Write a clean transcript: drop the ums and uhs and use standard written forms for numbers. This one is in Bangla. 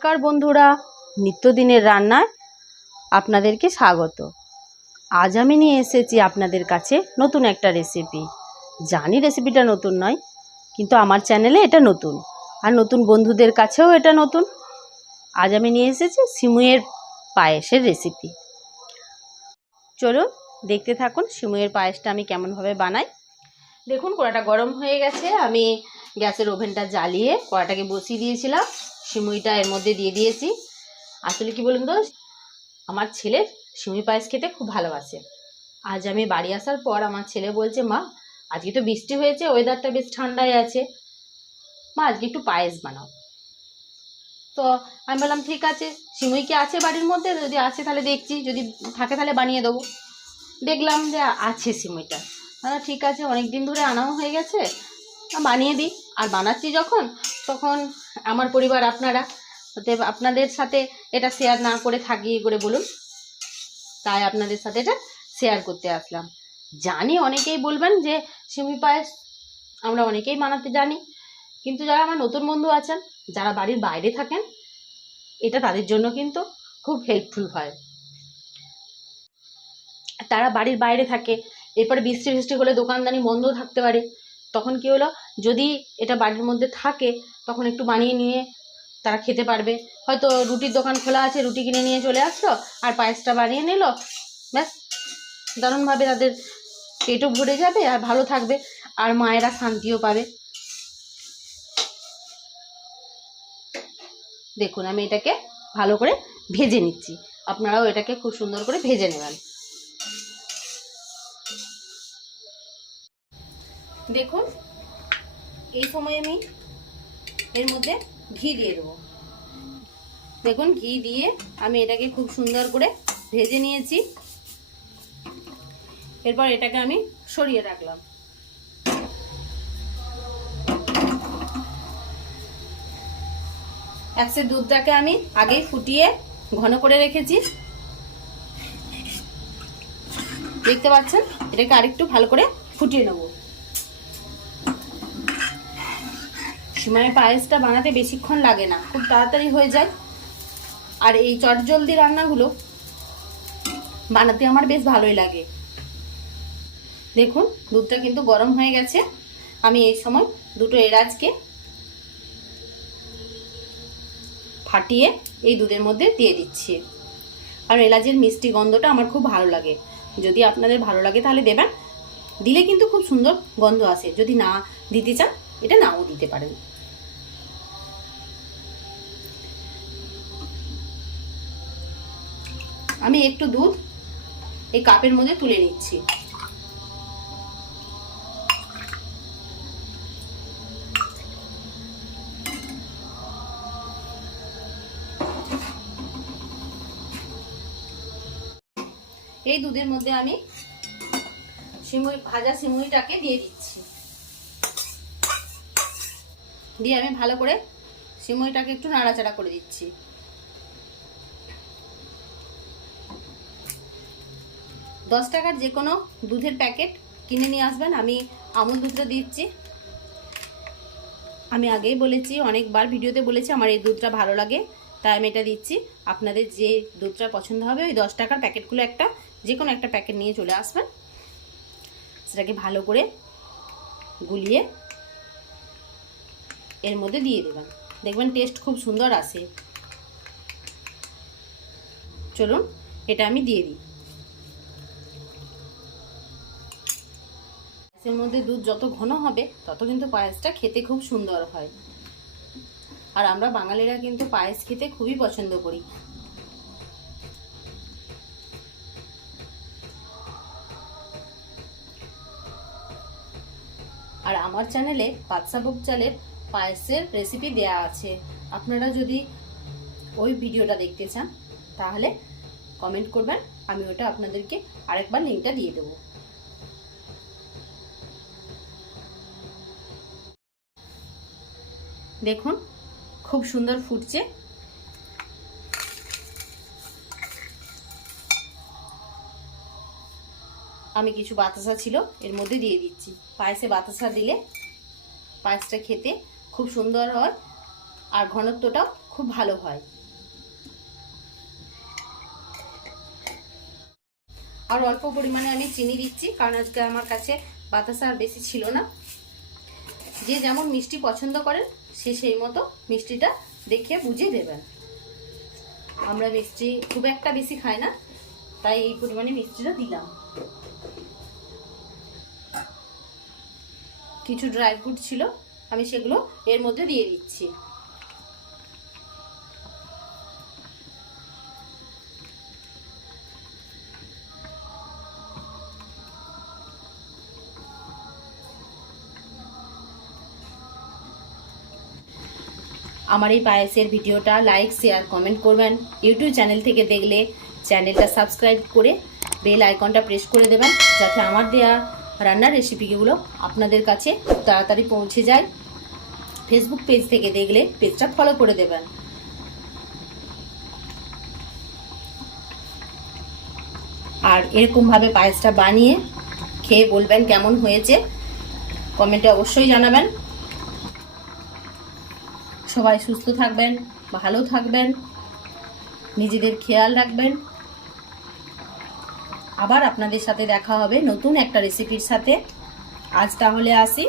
নমস্কার বন্ধুরা, নিত্যদিনের রান্নায় আপনাদেরকে স্বাগত। আজ আমি নিয়ে এসেছি আপনাদের কাছে নতুন একটা রেসিপি। জানি রেসিপিটা নতুন নয়, কিন্তু আমার চ্যানেলে এটা নতুন, আর নতুন বন্ধুদের কাছেও এটা নতুন। আজ আমি নিয়ে এসেছি সিমুইয়ের পায়েসের রেসিপি। চলুন দেখতে থাকুন সিমুইয়ের পায়েসটা আমি কেমনভাবে বানাই। দেখুন, কড়াটা গরম হয়ে গেছে। আমি গ্যাসের ওভেনটা জ্বালিয়ে কড়াটাকে বসিয়ে দিয়েছিলাম। সিমুইটা এর মধ্যে দিয়ে দিয়েছি। আসলে কি বলুন তো, আমার ছেলে সিমুই পায়েস খেতে খুব ভালোবাসে। আজ আমি বাড়ি আসার পর আমার ছেলে বলছে, মা আজকে তো বৃষ্টি হয়েছে, ওয়েদারটা বেশ ঠান্ডাই আছে, মা আজকে একটু পায়েস বানাও। তো আমি বললাম ঠিক আছে, সিমুই কি আছে বাড়ির মধ্যে? যদি আছে তাহলে দেখছি, যদি থাকে তাহলে বানিয়ে দেবো। দেখলাম যে আছে সিমুইটা। ঠিক আছে, অনেক দিন ধরে আনাও হয়ে গেছে, বানিয়ে দিই। আর বানাচ্ছি যখন, তখন আমার পরিবার আপনারা, অতএব আপনাদের সাথে এটা শেয়ার না করে থাকি করে বলুন, তাই আপনাদের সাথে এটা শেয়ার করতে আসলাম। জানি অনেকেই বলবেন যে সিমুই পায়েস আমরা অনেকেই বানাতে জানি, কিন্তু যারা আমার নতুন বন্ধু আছেন, যারা বাড়ির বাইরে থাকেন, এটা তাদের জন্য কিন্তু খুব হেল্পফুল হয়। তারা বাড়ির বাইরে থাকে, এরপরে বৃষ্টি হলে দোকানদানি বন্ধ থাকতে পারে। তখন কি হলো, যদি এটা বাড়ির মধ্যে থাকে, তখন একটু বানিয়ে নিয়ে তারা খেতে পারবে। হয়তো রুটির দোকান খোলা আছে, রুটি কিনে নিয়ে চলে আসলো আর পায়েসটা বানিয়ে নিল, ব্যাস দারুণভাবে তাদের পেটও ভরে যাবে আর ভালো থাকবে, আর মায়েরা শান্তিও পাবে। দেখুন, আমি এটাকে ভালো করে ভেজে নিচ্ছি। আপনারাও এটাকে খুব সুন্দর করে ভেজে নেবেন। দেখুন, এই সময় আমি এর মধ্যে ঘি দিয়ে দেবো। দেখুন, ঘি দিয়ে আমি এটাকে খুব সুন্দর করে ভেজে নিয়েছি। এরপর এটাকে আমি সরিয়ে রাখলাম। এক সের দুধটাকে আমি আগেই ফুটিয়ে ঘন করে রেখেছি, দেখতে পাচ্ছেন। এটাকে আরেকটু ভালো করে ফুটিয়ে নেব। সিমুই পায়েসটা বানাতে বেশিক্ষণ লাগে না, খুব তাড়াতাড়ি হয়ে যায়। আর এই চটজলদি রান্নাগুলো বানাতে আমার বেশ ভালোই লাগে। দেখুন, দুধটা কিন্তু গরম হয়ে গেছে। আমি এই সময় দুটো এলাচকে ফাটিয়ে এই দুধের মধ্যে দিয়ে দিচ্ছি। আর এলাচের মিষ্টি গন্ধটা আমার খুব ভালো লাগে। যদি আপনাদের ভালো লাগে তাহলে দেবেন, দিলে কিন্তু খুব সুন্দর গন্ধ আসে। যদি না দিতে চান, এটা নাও দিতে পারেন। আমি একটু দুধ এই কাপের মধ্যে তুলে নিচ্ছি। এই দুধের মধ্যে আমি ভাজা সিমুইটাকে দিয়ে দিচ্ছি। দিয়ে আমি ভালো করে সিমুইটাকে একটু নাড়াচাড়া করে দিচ্ছি। 10 টাকার যে কোনো দুধের প্যাকেট কিনে নিয়ে আসবেন। আমি আমুল দুধটা দিচ্ছি। আমি আগেই বলেছি, অনেকবার ভিডিওতে বলেছি, আমার এই দুধটা ভালো লাগে, তাই আমি এটা দিচ্ছি। আপনাদের যে দুধটা পছন্দ হবে, ওই 10 টাকার প্যাকেটগুলো যে কোনো একটা প্যাকেট নিয়ে চলে আসবেন। সেটাকে ভালো করে গুলিয়ে এর মধ্যে দিয়ে দেবেন, দেখবেন টেস্ট খুব সুন্দর আসে। চলুন এটা আমি দিয়ে দিই। এর মধ্যে দুধ যত ঘন হবে, তত কিন্তু পায়েসটা খেতে খুব সুন্দর হয়। আর আমরা বাঙালিরা কিন্তু পায়েস খেতে খুবই পছন্দ করি। আর আমার চ্যানেলে বাদশাভোগ চালের পায়েসের রেসিপি দেয়া আছে। আপনারা যদি ওই ভিডিওটা দেখতে চান, তাহলে কমেন্ট করবেন, আমি ওটা আপনাদেরকে আরেকবার লিঙ্কটা দিয়ে দেবো। দেখুন, খুব সুন্দর ফুটছে। আমি কিছু বাতাসা ছিল এর মধ্যে দিয়ে দিচ্ছি। পায়েসে বাতাসা দিলে পায়েসটা খেতে খুব সুন্দর হয়, আর ঘনত্বটাও খুব ভালো হয়। আর অল্প পরিমাণে আমি চিনি দিচ্ছি, কারণ আজকে আমার কাছে বাতাসা আর বেশি ছিল না। যে যেমন মিষ্টি পছন্দ করেন সে সেই মতো মিষ্টিটা দেখে বুঝে দেবেন। আমরা মিষ্টি খুব একটা বেশি খাই না, তাই এই পরিমাণে মিষ্টিটা দিলাম। কিছু ড্রাই ফ্রুট ছিল, আমি সেগুলো এর মধ্যে দিয়ে দিচ্ছি। আমার এই পায়েসের ভিডিওটা লাইক, শেয়ার, কমেন্ট করবেন। ইউটিউব চ্যানেল থেকে দেখলে চ্যানেলটা সাবস্ক্রাইব করে বেল আইকনটা প্রেস করে দেবেন, যাতে আমার দেয়া রান্নার রেসিপিগুলো আপনাদের কাছে তাড়াতাড়ি পৌঁছে যায়। ফেসবুক পেজ থেকে দেখলে পেজটা ফলো করে দেবেন। আর এরকমভাবে পায়েসটা বানিয়ে খেয়ে বলবেন কেমন হয়েছে, কমেন্টে অবশ্যই জানাবেন। সবাই সুস্থ থাকবেন, ভালো থাকবেন, নিজেদের খেয়াল রাখবেন। আবার আপনাদের সাথে দেখা হবে নতুন একটা রেসিপির সাথে। আজ তাহলে আসি।